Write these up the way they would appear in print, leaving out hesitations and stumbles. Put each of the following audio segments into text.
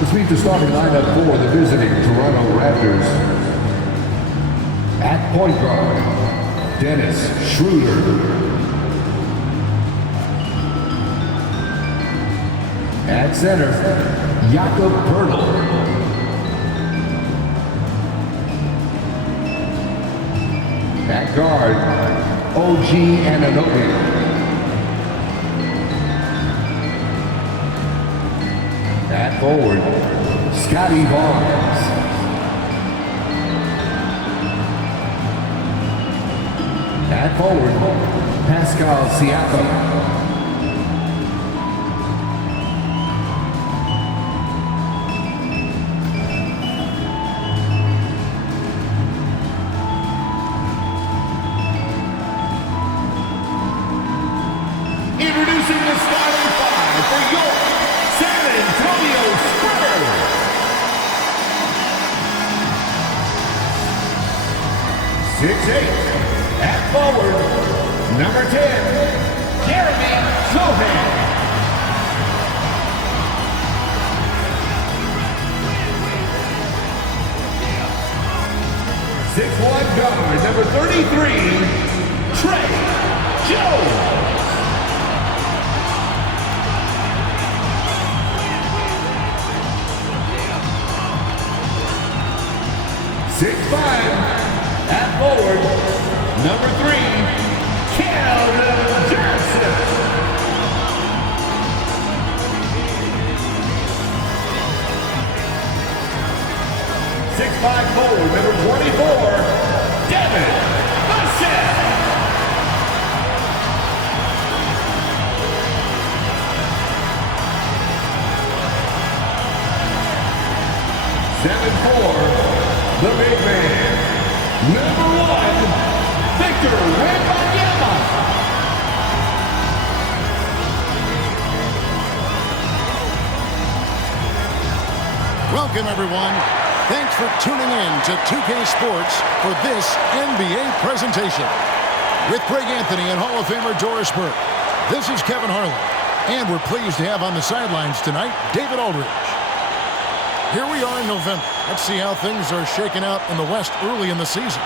This meets the starting lineup for the visiting Toronto Raptors. At point guard, Dennis Schroeder. At center, Jakob Poeltl. At guard, OG Anunoby. At forward, Scotty Barnes. At forward, Pascal Siakam. Introducing the starting five for your San Antonio Spurs. 6'8", at forward, number 10, Jeremy Sohan. 6'1" guard, number 33, Trey Jones. 6'5", at forward, number 3, Keldon Johnson. 6'5" forward, number 24, Devin Vassell. 7'4", the big man, number 1, Victor Wembanyama. Welcome, everyone. Thanks for tuning in to 2K Sports for this NBA presentation. With Greg Anthony and Hall of Famer Doris Burke, this is Kevin Harlan. And we're pleased to have on the sidelines tonight, David Aldridge. Here we are in November. Let's see how things are shaking out in the West early in the season.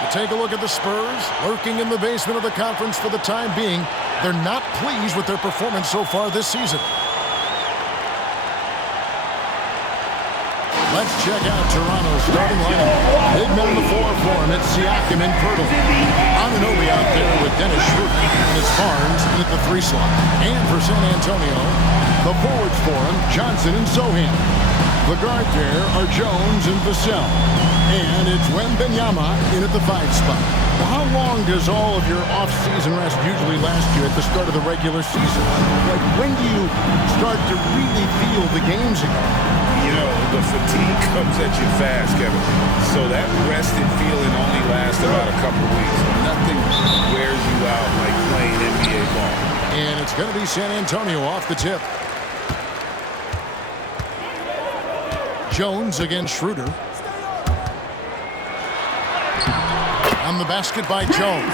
We take a look at the Spurs, lurking in the basement of the conference for the time being. They're not pleased with their performance so far this season. Let's check out Toronto's starting lineup. Big men on the floor for him. It's Siakam and Poeltl. Anunoby out there with Dennis Schroeder. And it's Barnes at the 3 slot. And for San Antonio, the forwards for him, Johnson and Sohan. The guard there are Jones and Vassell. And it's Wembanyama in at the 5 spot. Well, how long does all of your off-season rest usually last you at the start of the regular season? Like, when do you start to really feel the games again? You know, the fatigue comes at you fast, Kevin. So that rested feeling only lasts about a couple weeks. Nothing wears you out like playing NBA ball. And it's going to be San Antonio off the tip. Jones against Schroeder. On the basket by Jones.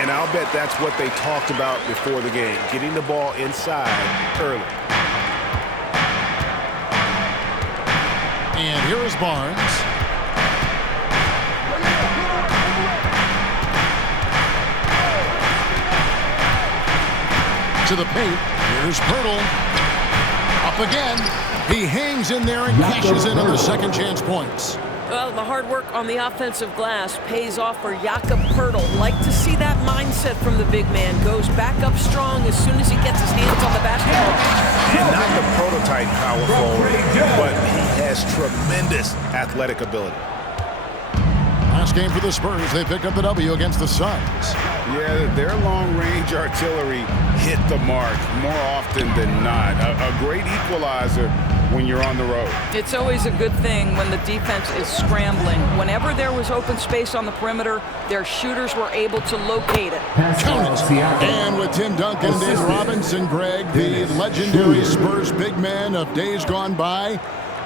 And I'll bet that's what they talked about before the game, getting the ball inside early. And here is Barnes. To the paint. Here's Poeltl. Up again. He hangs in there and cashes in on the second chance points. Well, the hard work on the offensive glass pays off for Jakob Poeltl. Like to see that mindset from the big man. Goes back up strong as soon as he gets his hands on the basketball. And not the prototype power forward, but he has tremendous athletic ability. Last game for the Spurs, they picked up the W against the Suns. Yeah, their long-range artillery hit the mark more often than not. A great equalizer when you're on the road. It's always a good thing when the defense is scrambling. Whenever there was open space on the perimeter, their shooters were able to locate it. And with Tim Duncan and Dave Robinson, Greg, the legendary Spurs big man of days gone by,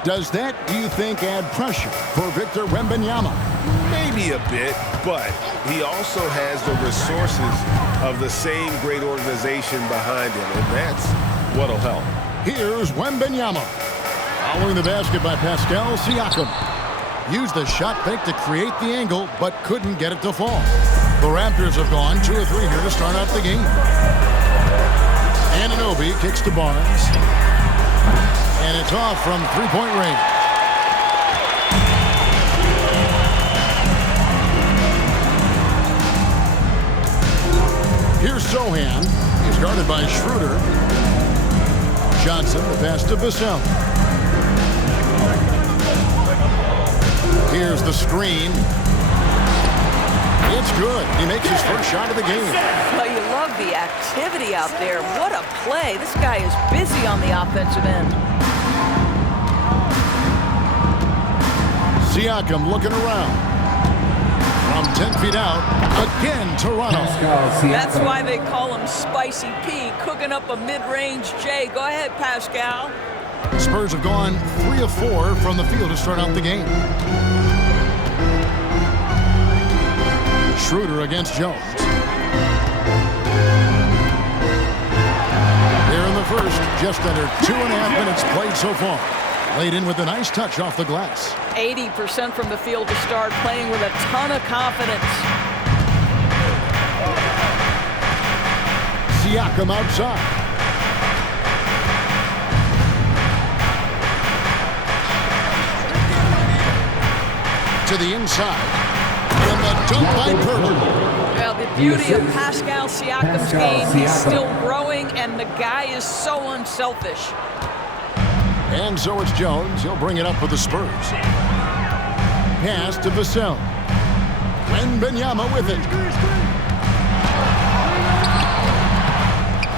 does that, do you think, add pressure for Victor Wembanyama? Maybe a bit, but he also has the resources of the same great organization behind him, and that's what'll help. Here's Wembanyama. Following the basket by Pascal Siakam. Used the shot fake to create the angle, but couldn't get it to fall. The Raptors have gone 2 of 3 here to start out the game. Anunoby kicks to Barnes. And it's off from three-point range. Here's Sohan. He's guarded by Schroeder. Johnson, the pass to Vassell. Here's the screen. It's good. He makes his first shot of the game. Well, you love the activity out there. What a play. This guy is busy on the offensive end. Siakam looking around. From 10 feet out, again, Toronto. That's why they call him Spicy P, cooking up a mid-range J. Go ahead, Pascal. The Spurs have gone 3 of 4 from the field to start out the game. Schroeder against Jones. Here in the first, just under 2.5 minutes played so far. Laid in with a nice touch off the glass. 80% from the field to start, playing with a ton of confidence. Siakam outside. To the inside. And the dunk by Pirtle. Well, the beauty of Pascal Siakam's game, he's still growing, and the guy is so unselfish. And so it's Jones. He'll bring it up for the Spurs. Pass to Vassell. Wembanyama with it.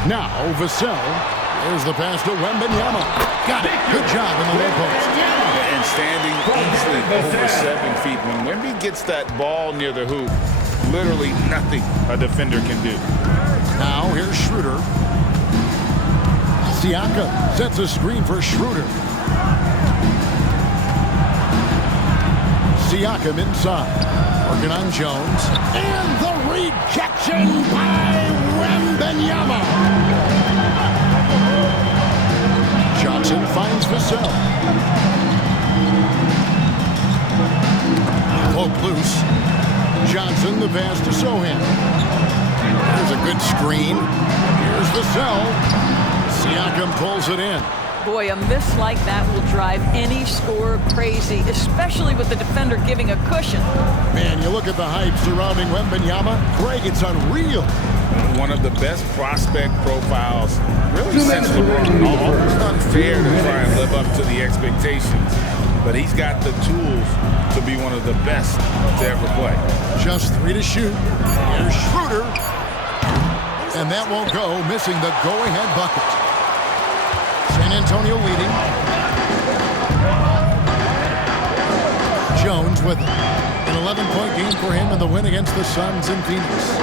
Now Vassell. There's the pass to Wembanyama. Got it. Good job in the low post. And standing easily over 7 feet. When Wemby gets that ball near the hoop, literally nothing a defender can do. Now here's Schroeder. Siakam sets a screen for Schroeder. Siakam inside. Working on Jones. And the rejection by Wembanyama. Johnson finds Vassell. Poke loose. Johnson the pass to Sohan. There's a good screen. Here's Vassell. Siakam pulls it in. Boy, a miss like that will drive any scorer crazy, especially with the defender giving a cushion. Man, you look at the hype surrounding Wembanyama. Greg, it's unreal. One of the best prospect profiles, really since LeBron. Almost unfair to try and live up to the expectations, but he's got the tools to be one of the best to ever play. Just 3 to shoot. Here's Schroeder. And that won't go, missing the go-ahead bucket. San Antonio leading. Jones with an 11-point game for him in the win against the Suns in Phoenix.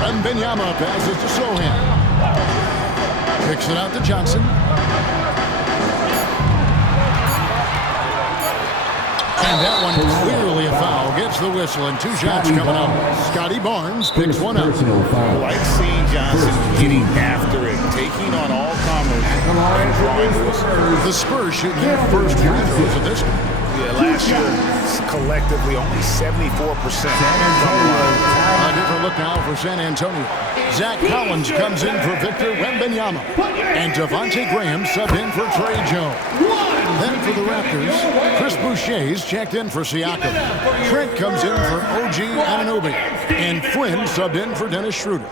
Wembanyama passes to Sohan. Kicks it out to Johnson. And that one clearly a foul. Gets the whistle and 2 shots coming up. Scotty Barnes picks one up. I like seeing Johnson getting after it, taking on all comers and drawing the whistle. The Spurs shooting their first free throws of this game. Yeah, last year, collectively, only 74%. A different look now for San Antonio. Zach Collins comes in for Victor Wembanyama. And Devontae Graham subbed in for Trey Jones. Then for the Raptors, Chris Boucher's checked in for Siakam. Trent comes in for OG Anunoby. And Flynn subbed in for Dennis Schroeder.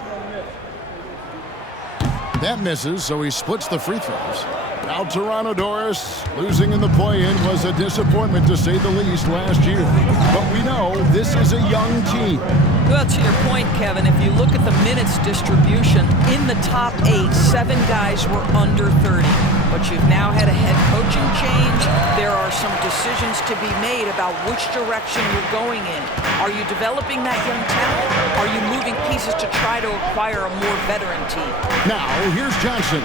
That misses, so he splits the free throws. Now Toronto, Doris, losing in the play-in was a disappointment to say the least last year. But we know this is a young team. Well, to your point, Kevin, if you look at the minutes distribution, in the top 8, 7 guys were under 30. But you've now had a head coaching change. There are some decisions to be made about which direction you're going in. Are you developing that young talent? Are you moving pieces to try to acquire a more veteran team? Now, here's Johnson.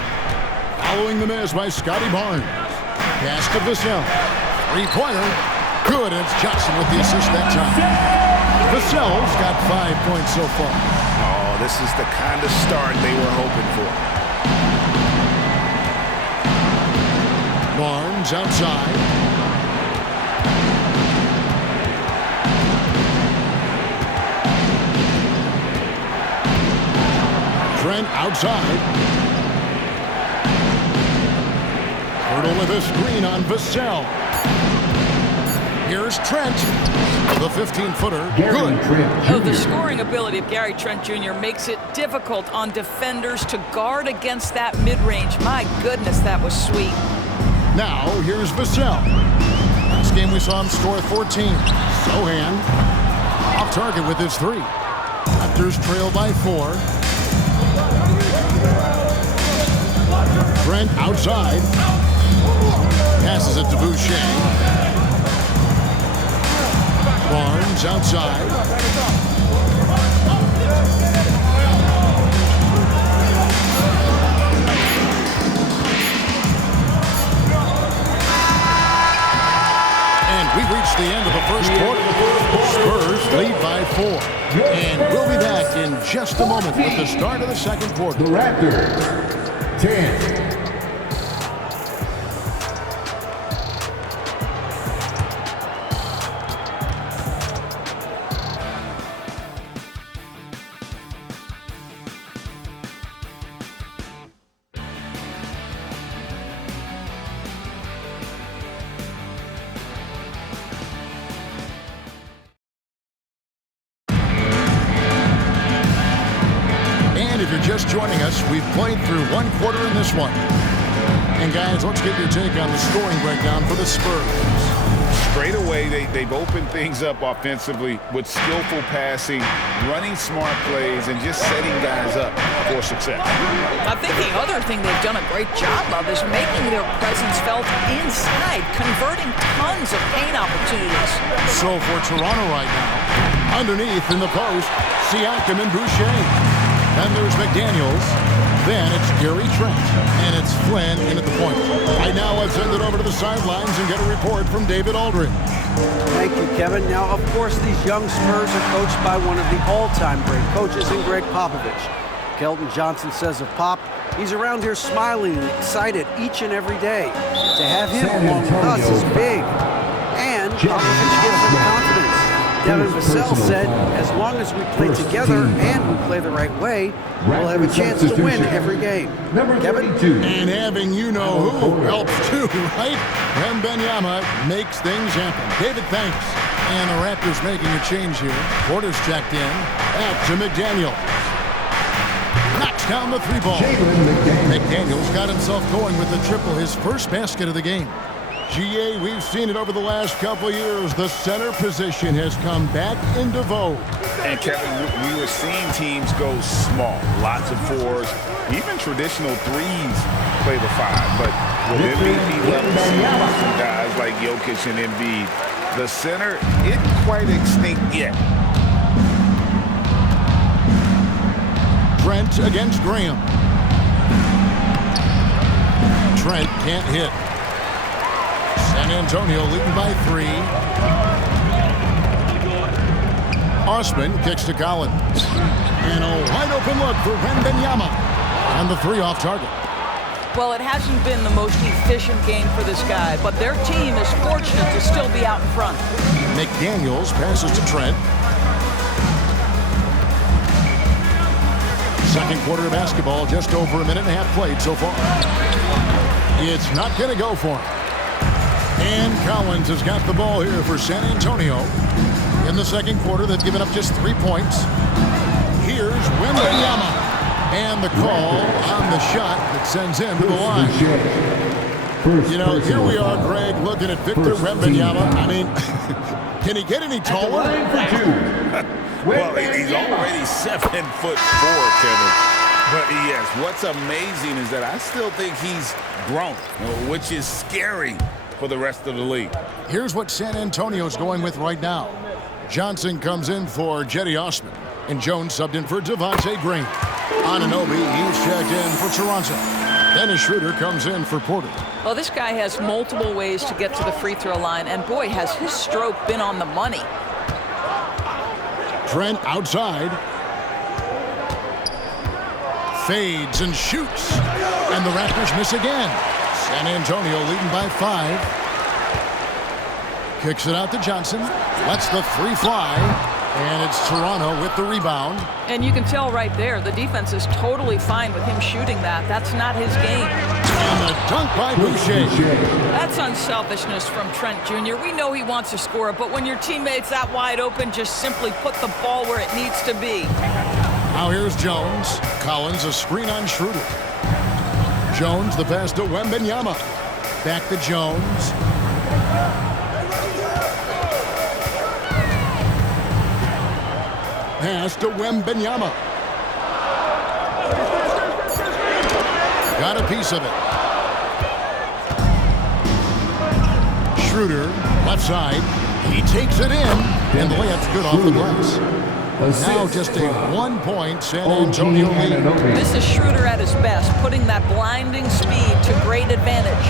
Following the miss by Scotty Barnes. Pass to Vassell. 3-pointer. Good, and it's Johnson with the assist that time. Vassell's got 5 points so far. Oh, this is the kind of start they were hoping for. Barnes outside. Trent outside. Hurdle with a screen on Vassell. Here's Trent. The 15-footer. Good. Oh, the scoring ability of Gary Trent Jr. makes it difficult on defenders to guard against that mid-range. My goodness, that was sweet. Now, here's Vassell. Last game we saw him score 14. Sohan off target with his 3. Raptors trail by 4. Trent outside. Passes it to Boucher. Barnes outside. And we've reached the end of the first quarter. Spurs lead by 4. And we'll be back in just a moment with the start of the second quarter. The Raptors, 10. If you're just joining us, we've played through one quarter in this one. And guys, let's get your take on the scoring breakdown for the Spurs. Straight away, they've opened things up offensively with skillful passing, running smart plays, and just setting guys up for success. I think the other thing they've done a great job of is making their presence felt inside, converting tons of paint opportunities. So for Toronto right now, underneath in the post, Siakam and Boucher. Then there's McDaniels. Then it's Gary Trent. And it's Flynn in at the point. Right now, let's send it over to the sidelines and get a report from David Aldridge. Thank you, Kevin. Now, of course, these young Spurs are coached by one of the all-time great coaches in Greg Popovich. Kelton Johnson says of Pop, he's around here smiling and excited each and every day. To have him along with us is big. And Popovich gives him confidence. Devin Vassell said, as long as we play together and we play the right way, we'll have a chance to win every game. Kevin? And having you-know-who helps too, right? Wembanyama makes things happen. David, thanks. And the Raptors making a change here. Porter's checked in. Back to McDaniel. Knocks down the 3-ball. McDaniel's got himself going with the triple, his first basket of the game. GA, we've seen it over the last couple of years. The center position has come back into vogue. And Kevin, we were seeing teams go small, lots of 4s, even traditional 3s play the 5. But with MVP level seasons and guys like Jokic and Embiid, the center isn't quite extinct yet. Trent against Graham. Trent can't hit. San Antonio leading by 3. Osman kicks to Collins. And a wide open look for Wembanyama. And the 3 off target. Well, it hasn't been the most efficient game for this guy, but their team is fortunate to still be out in front. McDaniels passes to Trent. Second quarter of basketball, just over a minute and a half played so far. It's not going to go for him. And Collins has got the ball here for San Antonio. In the second quarter, they've given up just 3 points. Here's Wembanyama. And the call on the shot that sends him to the line. You know, here we are, Greg, looking at Victor Wembanyama. I mean, can he get any taller? Well, he's already 7'4", Kevin. But yes, what's amazing is that I still think he's grown, which is scary for the rest of the league. Here's what San Antonio's going with right now. Johnson comes in for Jetty Osman, and Jones subbed in for Devontae Green. Anunoby, he's checked in for Toronto. Dennis Schroeder comes in for Porter. Well, this guy has multiple ways to get to the free throw line, and boy, has his stroke been on the money. Trent outside. Fades and shoots. And the Raptors miss again. San Antonio leading by 5. Kicks it out to Johnson. Lets the three fly. And it's Toronto with the rebound. And you can tell right there, the defense is totally fine with him shooting that. That's not his game. And the dunk by Boucher. That's unselfishness from Trent Jr. We know he wants to score, but when your teammate's that wide open, just simply put the ball where it needs to be. Now here's Jones. Collins, a screen on Schroeder. Jones, the pass to Wembanyama. Back to Jones. Pass to Wembanyama. Got a piece of it. Schroeder, left side. He takes it in, and the layup's good off the glass. Now just a 1-point San Antonio lead. This is Schroeder at his best, putting that blinding speed to great advantage.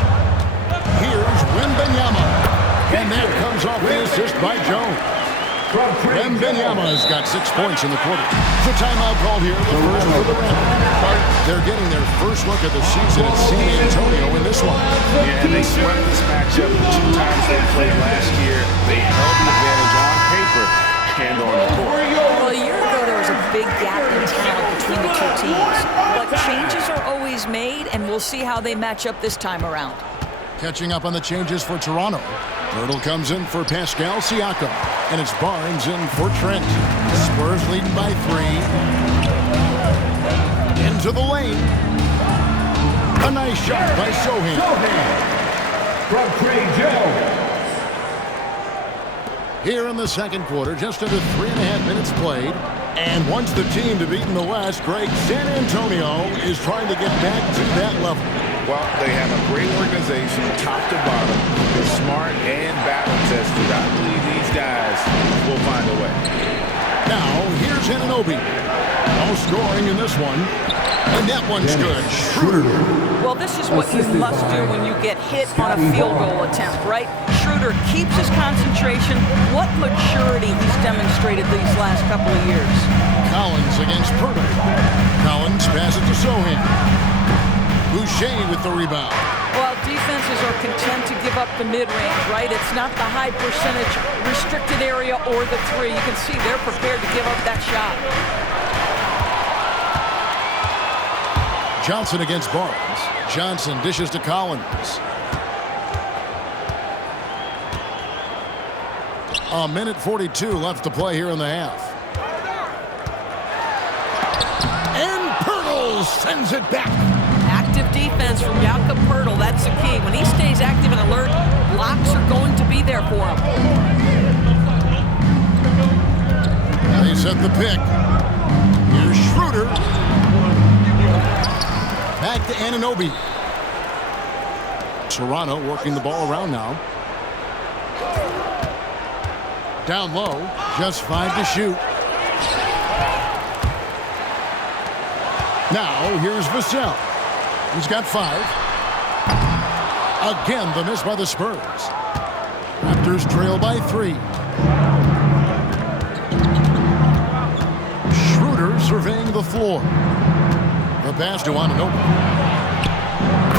Here's Wembanyama. And that comes off the assist by Jones. Wembanyama has got 6 points in the quarter. The timeout called here, the first for the Raptors. They're getting their first look at the season at San Antonio in this one. Yeah, and they swept this matchup the 2 times they played last year. They held the advantage on paper and on the court. Well, a year ago, there was a big gap in talent between the two teams. But changes are always made, and we'll see how they match up this time around. Catching up on the changes for Toronto. Hurdle comes in for Pascal Siakam. And it's Barnes in for Trent. Spurs leading by 3. Into the lane. A nice shot by Sohan. From Trey Jones. Here in the second quarter, just under 3.5 minutes played. And wants the team to beat in the West, Greg, San Antonio is trying to get back to that level. Well, they have a great organization, top to bottom. They're smart and battle-tested. I believe these guys will find a way. Now, here's Anunoby. No scoring in this one. And that one's good. Schroeder. Well, this is what you must do when you get hit on a field goal attempt, right? Schroeder keeps his concentration. What maturity he's demonstrated these last couple of years. Collins against Purtle. Collins passes to Sohan. Boucher with the rebound. Well, defenses are content to give up the mid-range, right? It's not the high percentage restricted area or the three. You can see they're prepared to give up that shot. Johnson against Barnes. Johnson dishes to Collins. A minute 42 left to play here in the half. And Pirtle sends it back. Active defense from Jakob Poeltl. That's the key. When he stays active and alert, blocks are going to be there for him. They set the pick. Here's Schroeder. Back to Anunoby. Toronto working the ball around now. Down low, just 5 to shoot. Now, here's Vassell. He's got 5. Again, the miss by the Spurs. Raptors trail by 3. Schroeder surveying the floor. The pass to Anunoby.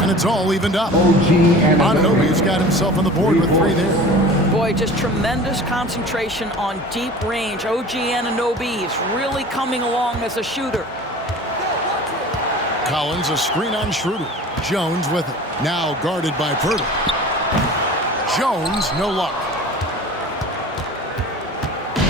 And it's all evened up. Anunoby's got himself on the board with 3 there. Boy, just tremendous concentration on deep range. OG Anunoby is really coming along as a shooter. Collins, a screen on Schroeder. Jones with it. Now guarded by Poeltl. Jones, no luck.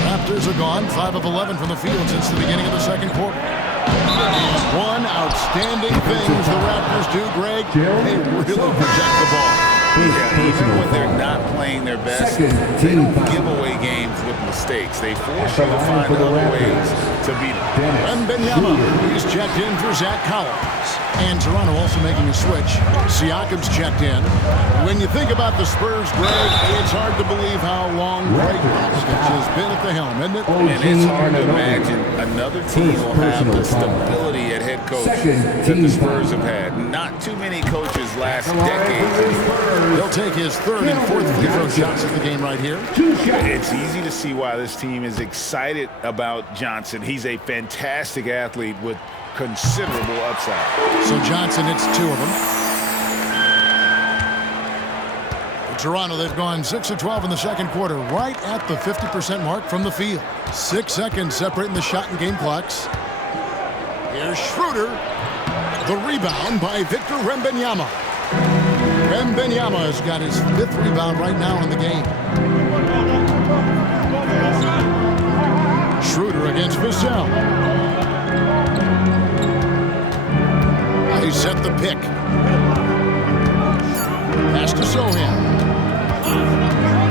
Raptors are gone 5 of 11 from the field since the beginning of the second quarter. And one outstanding thing the Raptors do, Greg, they really protect the ball. Yeah, even when they're not playing their best, they don't give away games with mistakes. They force you to find other ways to beat them. Wembanyama, he's checked in for Zach Collins. And Toronto also making a switch. Siakam's checked in. When you think about the Spurs, Greg, it's hard to believe how long Greg Popovich has been at the helm, isn't it? And it's hard to imagine another team will have the stability at head coach that the Spurs have had. Not too many coaches last decade. They'll take his 3rd and 4th free throw shots of the game right here. It's easy to see why this team is excited about Johnson. He's a fantastic athlete with considerable upside. So Johnson hits 2 of them. Toronto, they've gone 6 of 12 in the second quarter, right at the 50% mark from the field. 6 seconds separating the shot and game clocks. Here's Schroeder. The rebound by Victor Wembanyama. Wembanyama has got his 5th rebound right now in the game. Schroeder against Vassell. He set the pick. Pass to Sohan.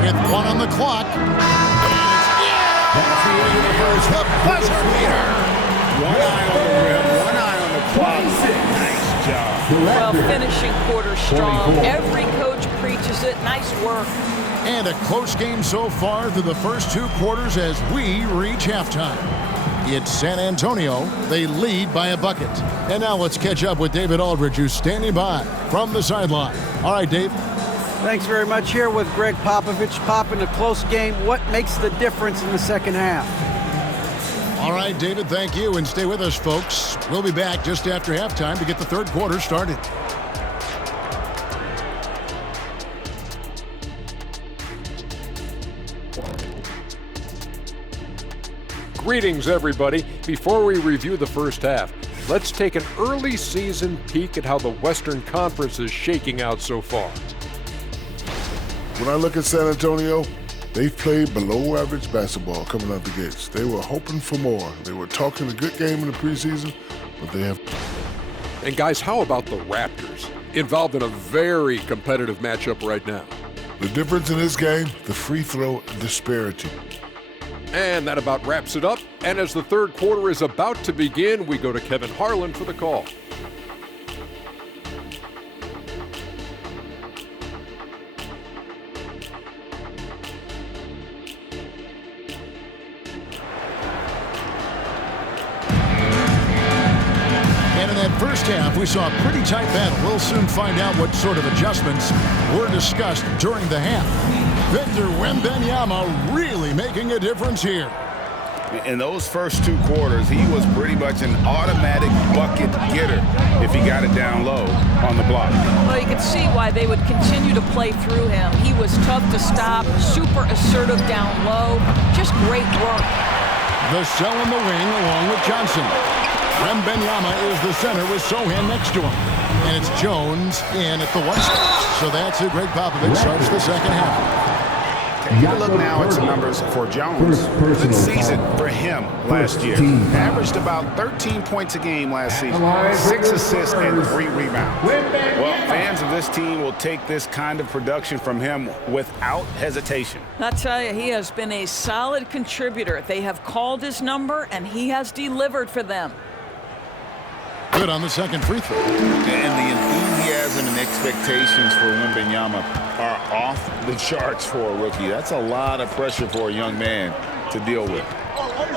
With 1 on the clock. That's the end of the first. The buzzer beater. 1 eye on the rim, 1 eye on the clock. Nice job. Well, finishing quarter strong. Every coach preaches it. Nice work. And a close game so far through the first 2 quarters as we reach halftime. It's San Antonio. They lead by a bucket. And now let's catch up with David Aldridge, who's standing by from the sideline. All right, Dave. Thanks very much. Here with Greg Popovich. Pop, in a close game, what makes the difference in the second half? All right, David, thank you. And stay with us, folks. We'll be back just after halftime to get the third quarter started. Greetings, everybody. Before we review the first half, let's take an early season peek at how the Western Conference is shaking out so far. When I look at San Antonio, they've played below average basketball coming out the gates. They were hoping for more. They were talking a good game in the preseason, but they have... And guys, how about the Raptors? Involved in a very competitive matchup right now. The difference in this game, the free throw disparity. And that about wraps it up. And as the third quarter is about to begin, we go to Kevin Harlan for the call. And in that first half, we saw a pretty tight battle. We'll soon find out what sort of adjustments were discussed during the half. Victor Wembanyama really making a difference here. In those first 2 quarters, he was pretty much an automatic bucket getter if he got it down low on the block. Well, you can see why they would continue to play through him. He was tough to stop, super assertive down low. Just great work. Vassell in the wing along with Johnson. Wembanyama is the center with Sohan next to him. And it's Jones in at the 1 spot. So that's who Greg Popovich starts the second half. Take a look now at some numbers for Jones. Good season for him last year. Averaged about 13 points a game last season. 6 assists and 3 rebounds. Well, fans of this team will take this kind of production from him without hesitation. I tell you, he has been a solid contributor. They have called his number, and he has delivered for them. Good on the second free throw. And the enthusiasm and expectations for Wembanyama are off the charts for a rookie. That's a lot of pressure for a young man to deal with.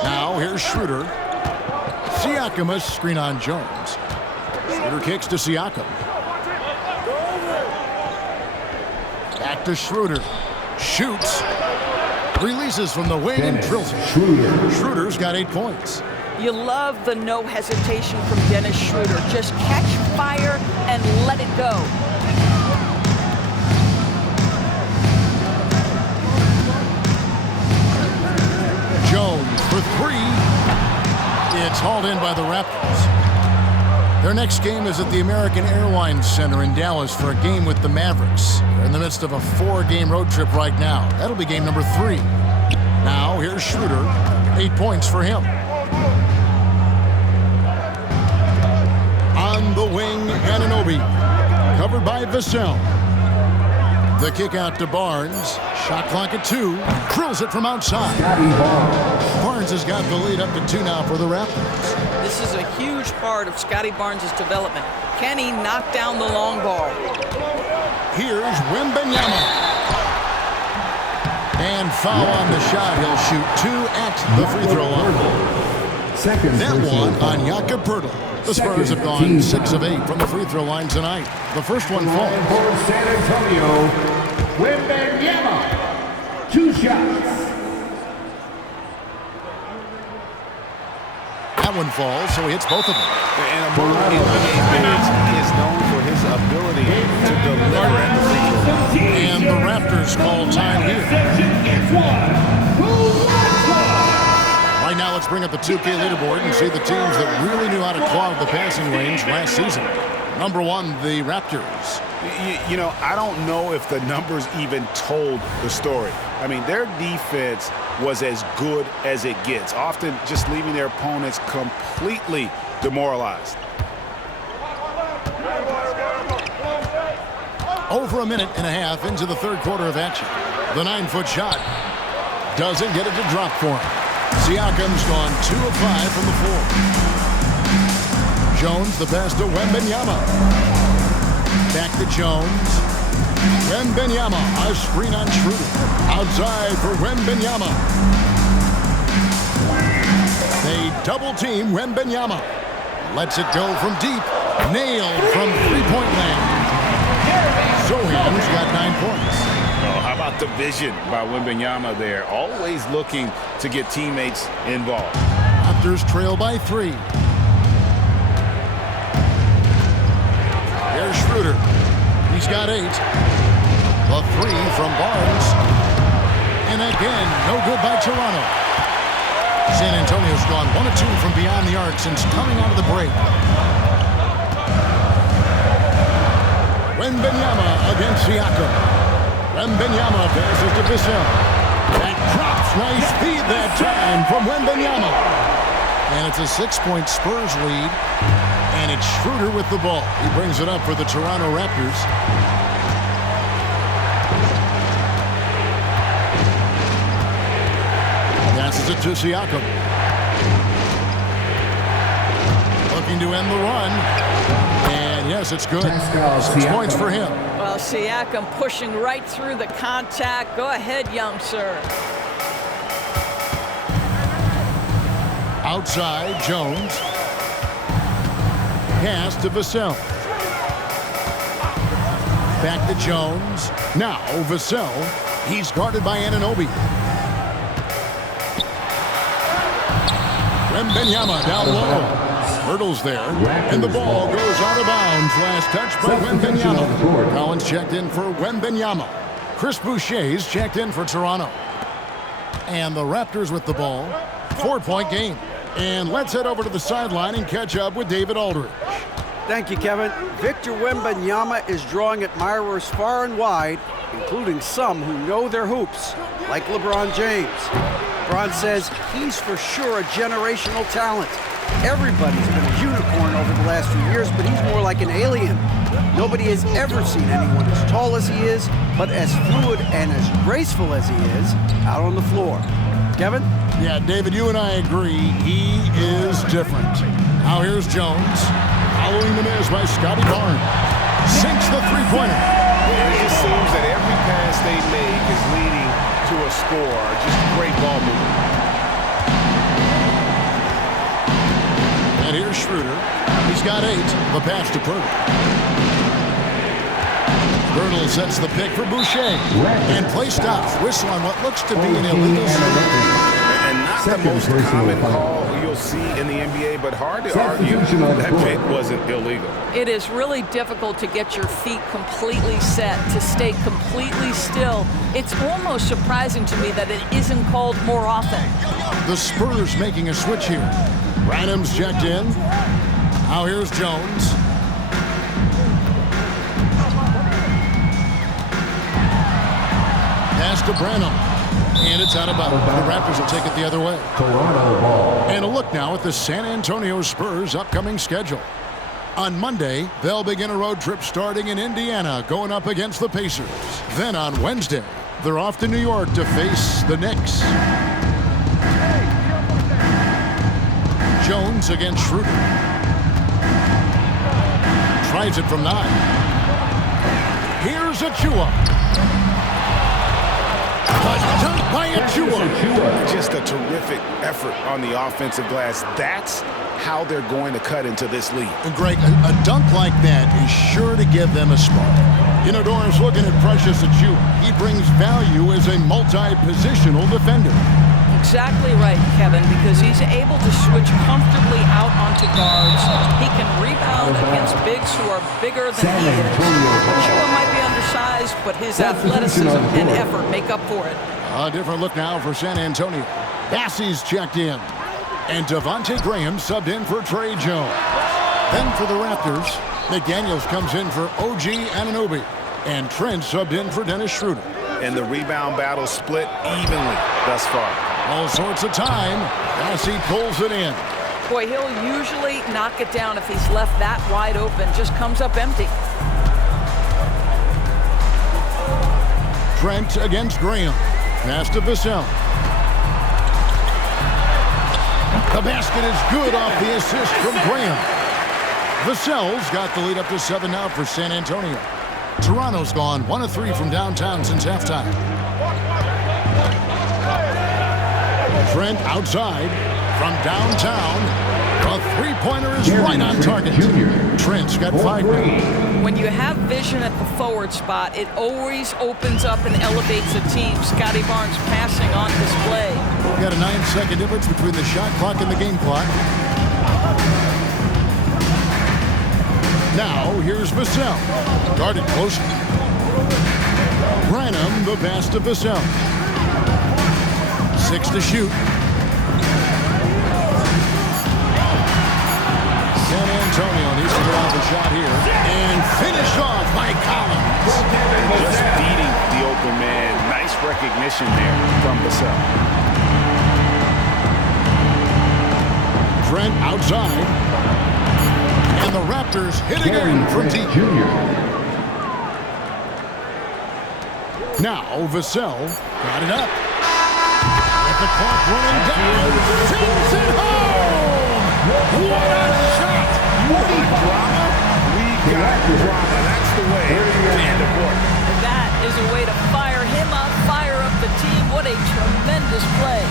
Now here's Schroeder. Siakam, a screen on Jones. Schroeder kicks to Siakam. Back to Schroeder. Shoots. Releases from the wing and drills it. Schroeder's got 8 points. You love the no hesitation from Dennis Schroeder. Just catch fire and let it go. Jones for 3. It's hauled in by the Raptors. Their next game is at the American Airlines Center in Dallas for a game with the Mavericks. They're in the midst of a 4-game road trip right now. That'll be game number 3. Now here's Schroeder. 8 points for him. On the wing, Anunoby. Covered by Vassell. The kick out to Barnes. Shot clock at 2. Drills it from outside. Barnes has got the lead up to 2 now for the Raptors. This is a huge part of Scotty Barnes' development. Can he knock down the long ball? Here's Wembanyama. And foul on the shot. He'll shoot 2 at the free throw line. That one on Jakob Poeltl. The Spurs have gone 6 of 8 from the free throw line tonight. The first one falls. For San Antonio, Wembanyama. 2 shots. That one falls, so he hits both of them. And among NBA bigs, he is known for his ability to deliver at the free throw line. And the Raptors call time here. Right now, let's bring up the 2K leaderboard and see the teams that really knew how to clog the passing lanes last season. Number 1, the Raptors. You know, I don't know if the numbers even told the story. I mean, their defense was as good as it gets, often just leaving their opponents completely demoralized. Over a minute and a half into the third quarter of action. The 9-foot shot doesn't get it to drop for him. Siakam's gone 2 of 5 from the floor. Jones, the pass to Wembanyama. Back to Jones. Wembanyama, a screen on Schroeder. Outside for Wembanyama. They double team Wembanyama. Lets it go from deep. Nailed from three-point land. Zohan's got 9 points. Oh, how about the vision by Wembanyama there? Always looking to get teammates involved. Raptors trail by 3. There's Schroeder. He's got 8. The 3 from Barnes. And again, no good by Toronto. San Antonio's gone 1 of 2 from beyond the arc since coming out of the break. Wembanyama against Siakam. Wembanyama passes to Bissell. That drops. Nice speed that time from Wembanyama. And it's a 6-point Spurs lead. And it's Schroeder with the ball. He brings it up for the Toronto Raptors. Passes it to Siakam. Looking to end the run. And yes, it's good. 6 points for him. Well, Siakam pushing right through the contact. Go ahead, young sir. Outside, Jones. Pass to Vassell. Back to Jones. Now Vassell. He's guarded by Anunoby. Wembanyama down low. Hurdles there. And the ball goes out of bounds. Last touch by Wembanyama. Collins checked in for Wembanyama. Chris Boucher's checked in for Toronto. And the Raptors with the ball. 4-point game. And let's head over to the sideline and catch up with David Aldridge. Thank you, Kevin. Victor Wembanyama is drawing admirers far and wide, including some who know their hoops, like LeBron James. LeBron says he's for sure a generational talent. Everybody's been a unicorn over the last few years, but he's more like an alien. Nobody has ever seen anyone as tall as he is, but as fluid and as graceful as he is out on the floor. Kevin? Yeah, David, you and I agree. He is different. Now here's Jones. Following the miss by Scotty Barnes. Sinks the three-pointer. It just seems that every pass they make is leading to a score. Just great ball movement. And here's Schroeder. He's got 8. The pass to Pirtle. Pirtle sets the pick for Boucher. And play stops. Whistle on what looks to be an illegal shot. And not the most common call you'll see in the NBA, but hard to argue that pick wasn't illegal. It is really difficult to get your feet completely set, to stay completely still. It's almost surprising to me that it isn't called more often. The Spurs making a switch here. Branham's checked in. Now here's Jones. Pass to Branham. And it's out of bounds. The Raptors will take it the other way. Toronto ball. And a look now at the San Antonio Spurs' upcoming schedule. On Monday, they'll begin a road trip starting in Indiana, going up against the Pacers. Then on Wednesday, they're off to New York to face the Knicks. Jones against Schroeder. Tries it from 9. Here's Achua. By Achua. Just a terrific effort on the offensive glass. That's how they're going to cut into this league. And Greg, a dunk like that is sure to give them a spark. You know, Doran's looking at Precious Achua. He brings value as a multi-positional defender. exactly right, Kevin, because he's able to switch comfortably out onto guards. He can rebound against bigs who are bigger than he is. Chua might be undersized, but his athleticism and effort make up for it. A different look now for San Antonio. Bassey's checked in. And Devontae Graham subbed in for Trey Jones. Then for the Raptors, McDaniels comes in for OG Anunoby. And Trent subbed in for Dennis Schroeder. And the rebound battle split evenly thus far. All sorts of time. Bassey pulls it in. Boy, he'll usually knock it down if he's left that wide open. Just comes up empty. Trent against Graham. Pass to Vassell. The basket is good off the assist from Graham. Vassell's got the lead up to 7 now for San Antonio. Toronto's gone 1 of 3 from downtown since halftime. Trent outside from downtown. A three-pointer is right on target. Trent's got 5 now. When you have vision at the forward spot, it always opens up and elevates a team. Scotty Barnes passing on display. We've got a 9-second difference between the shot clock and the game clock. Now, here's Vassell. Guarded close. Branham, the pass to Vassell. 6 to shoot. San Antonio needs to get off a shot here. And finished off by Collins. Just beating the open man. Nice recognition there from Vassell. Trent outside. And the Raptors hit again from deep. Now Vassell got it up. With the clock running down. Sends it home! What a shot! We got drama. That's the way to end the quarter. That is a way to fire him up, fire up the team. What a tremendous play.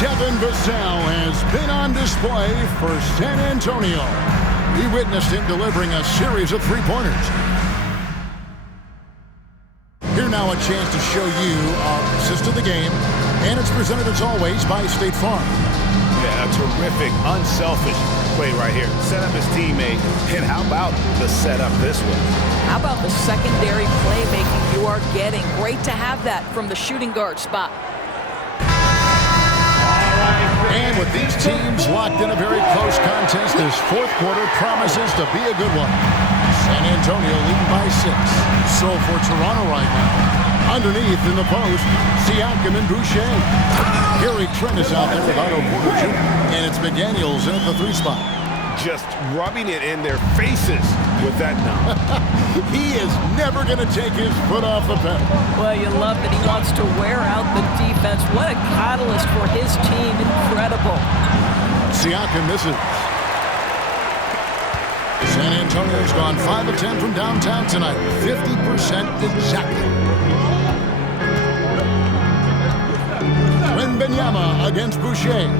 Devin Vassell has been on display for San Antonio. We witnessed him delivering a series of three-pointers. Here now a chance to show you our assist of the game, and it's presented as always by State Farm. Yeah, a terrific, unselfish play right here. Set up his teammate, and how about the setup this way? How about the secondary playmaking you are getting? Great to have that from the shooting guard spot. And with these teams locked in a very close contest, this fourth quarter promises to be a good one. San Antonio leading by 6. So for Toronto right now, underneath in the post, Siakam and Boucher. Gary Trent is out there with Otto Porter, and it's McDaniels in at the 3 spot. Just rubbing it in their faces with that number. He is never going to take his foot off the pedal. Well, you love that he wants to wear out the defense. What a catalyst for his team. Incredible. Siakam misses. San Antonio's gone 5 of 10 from downtown tonight. 50% exactly. Wembanyama against Boucher.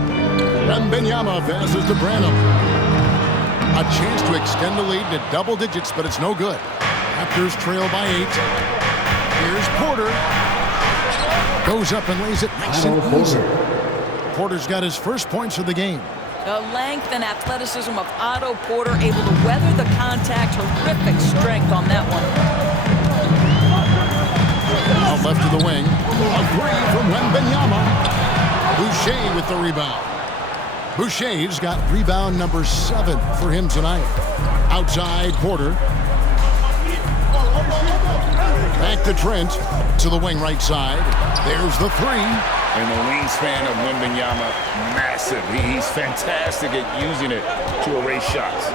Wembanyama passes to Branham. A chance to extend the lead to double digits, but it's no good. Raptors trail by 8. Here's Porter. Goes up and lays it nice and easy. Porter's got his first points of the game. The length and athleticism of Otto Porter, able to weather the contact. Terrific strength on that one. Out left to the wing. A 3 from Wembanyama. Boucher with the rebound. Boucher's got rebound number 7 for him tonight. Outside Porter. Back to Trent to the wing right side. There's the 3. And the wingspan of Wembanyama, massive. He's fantastic at using it to erase shots.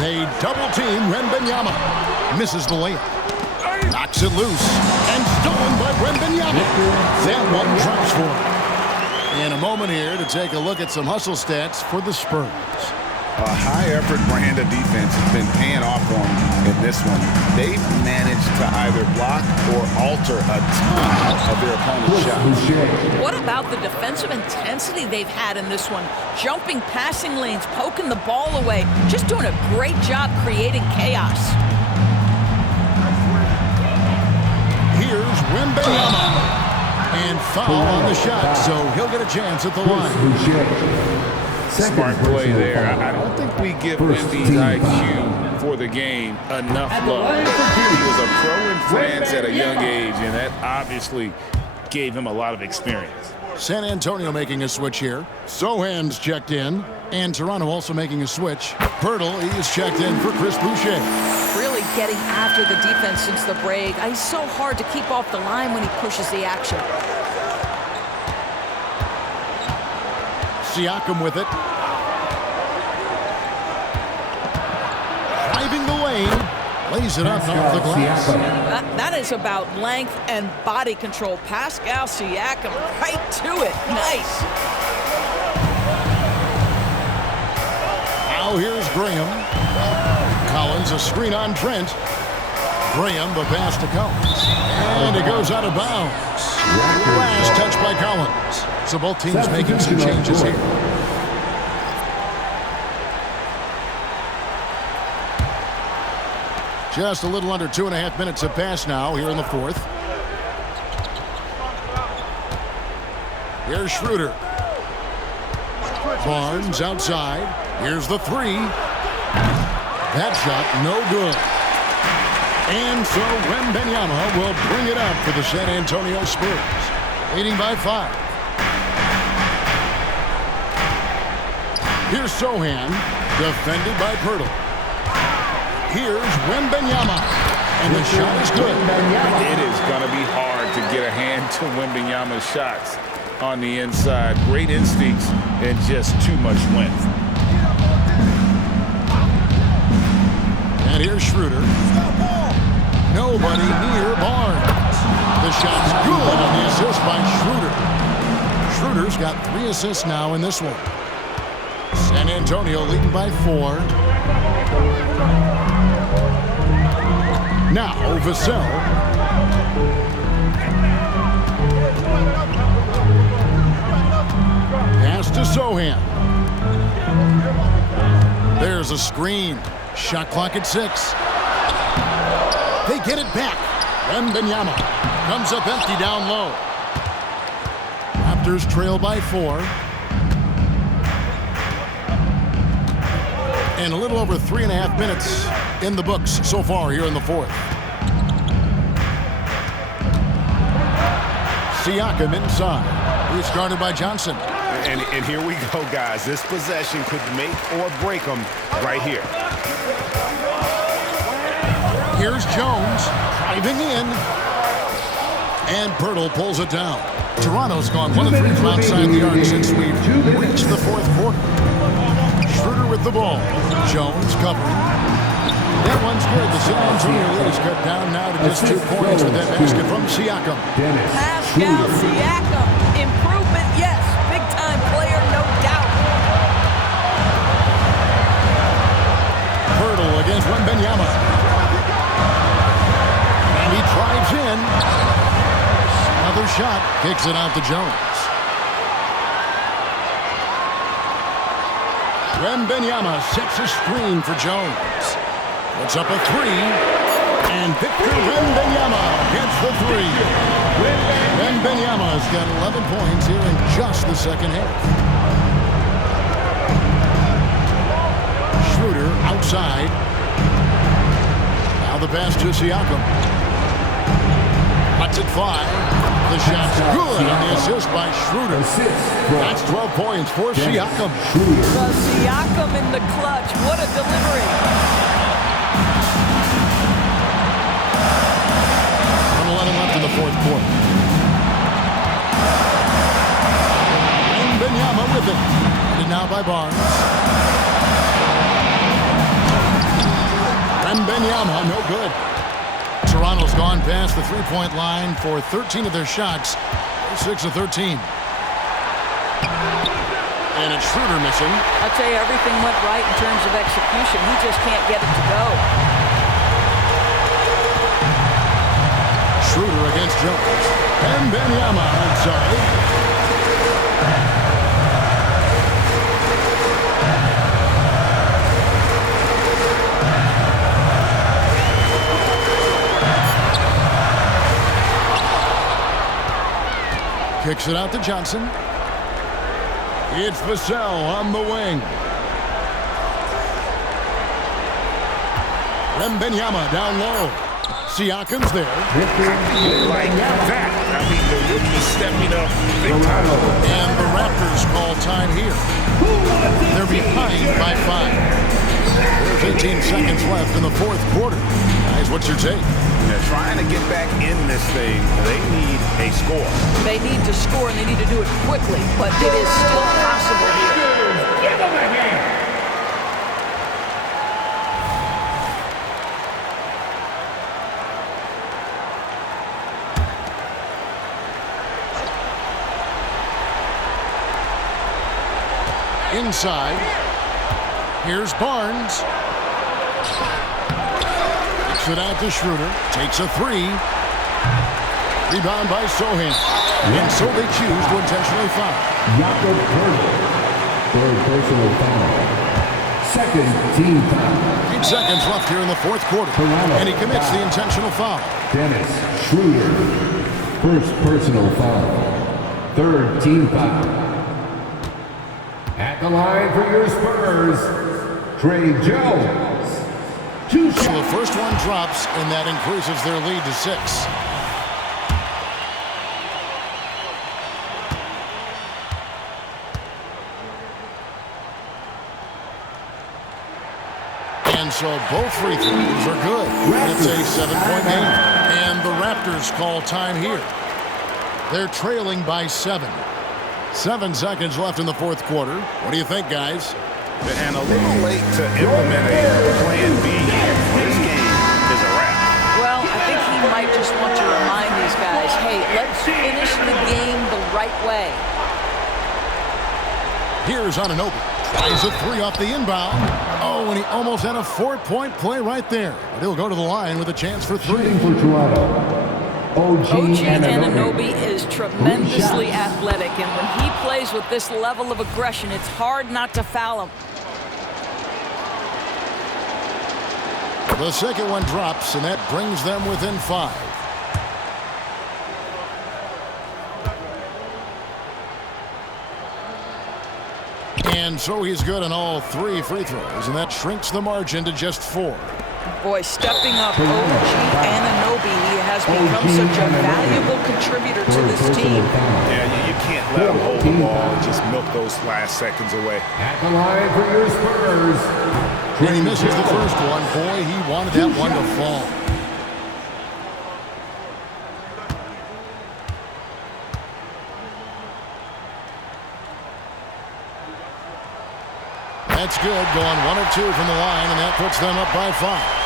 They double team Wembanyama. Misses the layup. Knocks it loose. And stolen by Wembanyama. That one drops for him. In a moment here to take a look at some hustle stats for the Spurs. A high-effort brand of defense has been paying off for them in this one. They've managed to either block or alter a ton of their opponent's shots. What about the defensive intensity they've had in this one? Jumping passing lanes, poking the ball away, just doing a great job creating chaos. Here's Wembanyama. And foul on the shot, so he'll get a chance at the line. Smart play there. I don't think we give Wemby's IQ for the game enough love. He was a pro in France at a young age, and that obviously gave him a lot of experience. San Antonio making a switch here. Sohan's checked in, and Toronto also making a switch. Pirtle, he is checked in for Chris Boucher. Really getting after the defense since the break. He's so hard to keep off the line when he pushes the action. Siakam with it. Driving the lane. Lays it up off the glass. That is about length and body control. Pascal Siakam right to it. Nice. Now here's Graham. Collins, a screen on Trent. Graham, the pass to Collins. And it goes out of bounds. Last touch by Collins. So both teams making some changes here. Just a little under 2.5 minutes have passed now here in the fourth. Here's Schroeder. Barnes outside. Here's the three. That shot no good. And so Wembanyama will bring it up for the San Antonio Spurs, leading by 5. Here's Sohan, defended by Pirtle. Here's Wembanyama, and the shot is good. It is going to be hard to get a hand to Wembanyama's shots on the inside. Great instincts and just too much length. And here's Schroeder. Nobody near Barnes. The shot's good on the assist by Schroeder. Schroeder's got 3 assists now in this one. San Antonio leading by 4. Now Vassell. Pass to Sohan. There's a screen. Shot clock at 6. They get it back. Wembanyama comes up empty down low. Raptors trail by 4. And a little over 3.5 minutes in the books so far here in the fourth. Siakam inside. He's guarded by Johnson. And here we go, guys. This possession could make or break them right here. Here's Jones driving in. And Pirtle pulls it down. Toronto's gone 1 of 3 from outside the arc since we've reached the fourth quarter. Schroeder with the ball. Jones covering. That one's good. The San Antonio lead is cut down now to just 2 points with that basket from Siakam. Pascal Siakam. Improvement, yes. Big-time player, no doubt. Pirtle against Wembanyama. And he drives in. Another shot. Kicks it out to Jones. Wembanyama sets a screen for Jones. Puts up a 3. And Victor Wembanyama gets the 3. Wembanyama's got 11 points here in just the second half. Schroeder outside. Now the pass to Siakam. Cuts it 5. The shot's good on the assist by Schroeder. That's 12 points for Siakam. The Siakam in the clutch. What a delivery. 1:11 left in the fourth quarter. Wembanyama with it. And now by Barnes. Wembanyama, no good. Toronto's gone past the 3-point line for 13 of their shots. 6 of 13. And it's Schroeder missing. I'll tell you, everything went right in terms of execution. He just can't get it to go. Schroeder against Jones. Wembanyama outside. Kicks it out to Johnson. It's Vassell on the wing. Wembanyama down low. Siakam's there. Like that. I mean, the rookie stepping up big time. And the Raptors call time here. They're behind by 5. There's 18 seconds left in the fourth quarter. Guys, what's your take? They're trying to get back in this thing. They need a score. They need to score, and they need to do it quickly, but it is still possible here. Give him a hand. Inside. Here's Barnes. Kicks it out to Schroeder. Takes a 3. Rebound by Sohan. And so they choose to intentionally foul. Jakob Poeltl. Third personal foul. Second team foul. 8 seconds left here in the fourth quarter. And he commits the intentional foul. Dennis Schroeder. First personal foul. Third team foul. At the line for your Spurs, Trey Jones. So the first one drops, and that increases their lead to 6. And so both free throws are good. It's a 7-point game. And the Raptors call time here. They're trailing by 7. 7 seconds left in the fourth quarter. What do you think, guys? And a little late to implement a plan B. This game is a wrap. Well, I think he might just want to remind these guys, hey, let's finish the game the right way. Here's Anunoby. Tries a 3 off the inbound. Oh, and he almost had a 4-point play right there. But he'll go to the line with a chance for 3. Shooting for Toronto. OG Anunoby is tremendously athletic, and when he plays with this level of aggression, it's hard not to foul him. The second one drops, and that brings them within 5. And so he's good on all 3 free throws, and that shrinks the margin to just 4. Boy, stepping up, OG Anunoby, he has become such a valuable contributor to this team. Yeah, you can't let him hold the ball and just milk those last seconds away. At the line for your Spurs. And he misses the first one. Boy, he wanted that one to fall. That's good, going 1 of 2 from the line, and that puts them up by 5.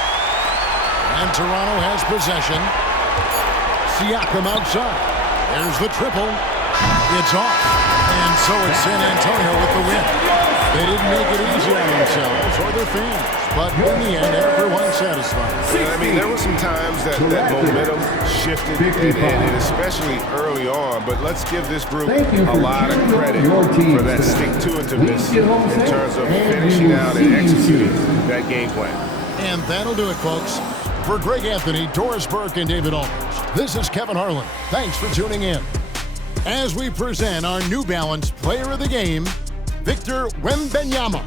And Toronto has possession. Siakam outside. There's the triple. It's off. And so it's San Antonio with the win. They didn't make it easy on themselves or their fans, but in the end, everyone's satisfied. I mean, there were some times that momentum shifted, and especially early on, but let's give this group a lot of credit for that stick-to-itiveness in terms of finishing out and executing that game plan. And that'll do it, folks. For Greg Anthony, Doris Burke, and David Aldridge, this is Kevin Harlan. Thanks for tuning in. As we present our New Balance Player of the Game, Victor Wembanyama.